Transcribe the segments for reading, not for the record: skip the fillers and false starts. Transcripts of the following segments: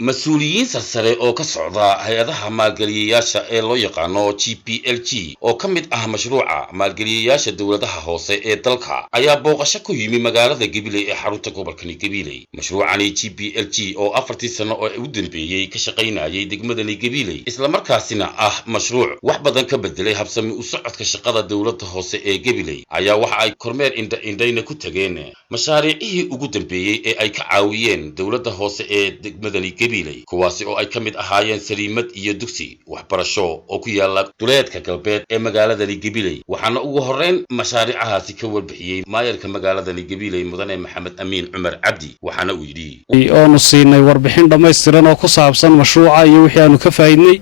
مسؤولين سلسلة أو كسعودة هيئتها مالقلياشة ee loo yaqaano GPLG oo kamid ah mashruuca maalgeliyayaasha dawladaha hoose ee dalka ayaa booqasho ku yimi magaalada Gabiley ee xarunta gobolka Gabiley mashruucani GPLG oo 4 sano oo u dambeeyay ka shaqeynayay degmada Gabiley isla markaasina ah mashruuc wax badan ka bedelay habsami u socodka shaqada dawladda hoose ee Gabiley ayaa waxa ay kormeer indhayna ku tageen mashaariicii ugu dambeeyay ee ay ka caawiyeen dawladda hoose ee degmada Gabiley kuwaasi oo ay kamid ahaayeen saliimad iyo dugsi waxbarasho oo ku yaala duleedka galbeed ee magaalada Gabiley waxaana ugu horeyn mashaariicahaasi ka warbixiyay maayarka magaalada Gabiley mudane Maxamed Amiin Cumar Cabdi waxaana uu yiri oo siinay warbixin dhameystiran oo ku saabsan mashruuca iyo wixii aanu ka faa'iidnay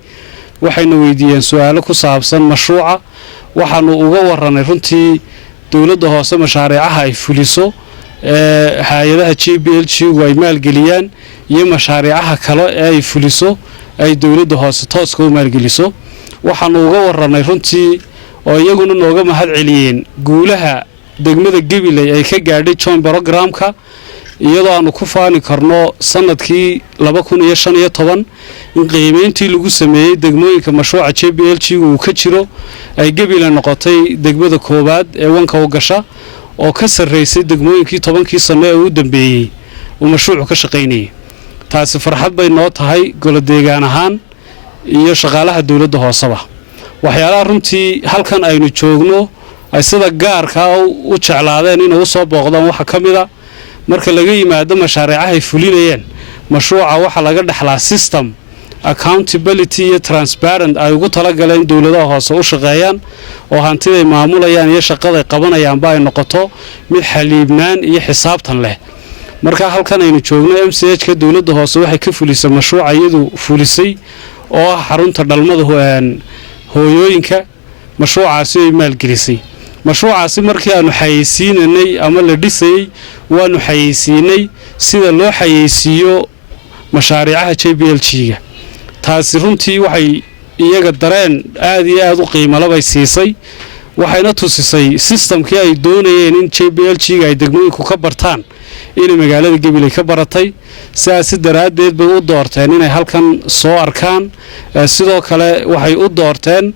waxayna weydiiyeen su'aalo ku saabsan mashruuca waxaanu uga waranay runtii dawladda hoose mashaariicaha ay fuliso hay'adaha GPLG way maalgeliyaan iyo mashaariicaha kale ee ay fuliso ay dawladda hoose tooska u maalgeliso waxaanu uga waranay runtii oo iyaguna nooga mahad celiyeen guulaha degmada Gabiley ay ka gaadhay joint programka iyadoo aanu ku faani karno sanadkii 2015 in qiimeyntii lagu sameeyay degmooyinka mashruuca GPLG uu ka jiro ay Gabiley noqotay degmada koobaad ee wanka u gasha oo ka sareysay degmooyinkii 10 sano ee u dambeeyay oo mashruucu ka shaqeynayay taasi farxad bay noo tahay golo deegaan ahaan iyo shaqaalaha dawladda hooseba waxyaalaha runtii halkan aynu joogno ay sida gaarka u jeclaadeen inay u soo booqdaan waxa kamida marka laga yimaado mashaariicaha ay fulinayeen mashruuca waxa laga dhaxlaa system accountability iyo transparent ay ugu tala galeen dawladaha hoose u shaqeeyaan oo hantida maamulayaan iyo shaqada qabanayaan ba ay noqoto mid xaliibnaan iyo xisaabtan leh marka halkan aynu joogno MCH ka dawladda hoose waxay ka fulisay mashruuc iyadu fulisay oo xarunta dhalmada hooyooyinka mashruucaasi ay maalgelisay mashruucaasi markii aanu xayeysiinay ama la dhisay waanu xayeysiinay sida loo xayeysiiyo mashaariicaha GPLG-ga taasi runtii waxay iyaga dareen aad iyo aad u qiimo leh bay siisay waxayna tusisay systemkii ay doonayeen in GPLG-ga ay degmooyinku ka bartaan in magaalada Gabiley ka baratay sidaas daraadeed bay u doorteen inay halkan soo arkaan sidoo kale waxay u doorteen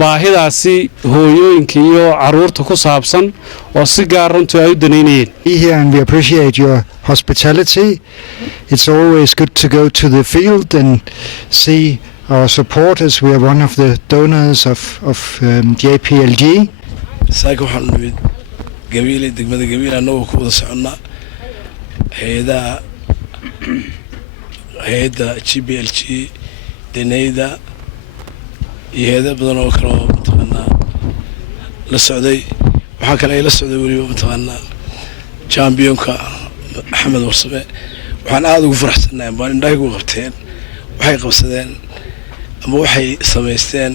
baahidaasi hooyooyinka iyo caruurta ku saabsan oo si gaar runtii ay u daneynayeen here and we appreciate your hospitality. It's always good to go to the field and see our support as we are one of the donors of JPLG. saako waxaan Gabiley degmada Gabiley anoo ku wada soconnaa hay'adda GPLG denayda iyo badan oo kale mataqaanaa la socday waxa kale ay la socday waliba mataqaanaa championka Axmed Warsame waxaan aad ugu faraxsanahay baan indhahay ugu qabteen waxay qabsadeen ama waxay sameysteen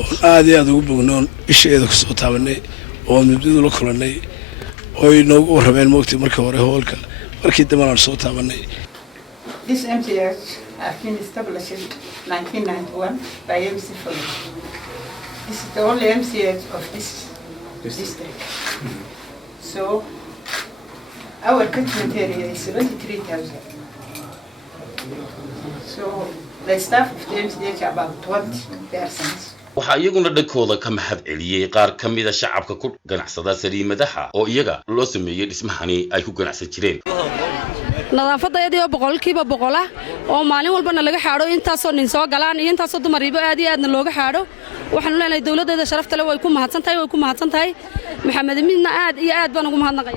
oo aad iyo aad ugu bognoon isheeda ku soo taabanay oo muddo la kulanay oo inoogu warrameen moogtay markii hore hoolka markii dambe soo taabanay. This MCH has been established in 1991 by MC Foley. This is the only MCH of this district. So our catchment area is 73,000. So the staff of the MCH are about 20 persons. waxa iyaguna dhankooda ka mahad celiyay qaar kamid ah shacabka ku ganacsada saliimadaha oo iyaga loo sameeyay dhismahani ay ku ganacsan jireen nadaafadayadii oo boqolkiiba boqol ah oo maalin walbana laga xaadho intaasoo nin soo galaan iyo intaasoo dumariibo aad iyo aadna looga xaadho waxaan leenahay dawladda sharafta leh way ku mahadsan tahay maxamed midna aad iyo aad baan ugu mahadnaqay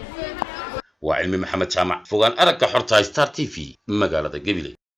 waa cilmi maxamed jaamac fogaan aragga xorta Star TV magaalada Gabiley.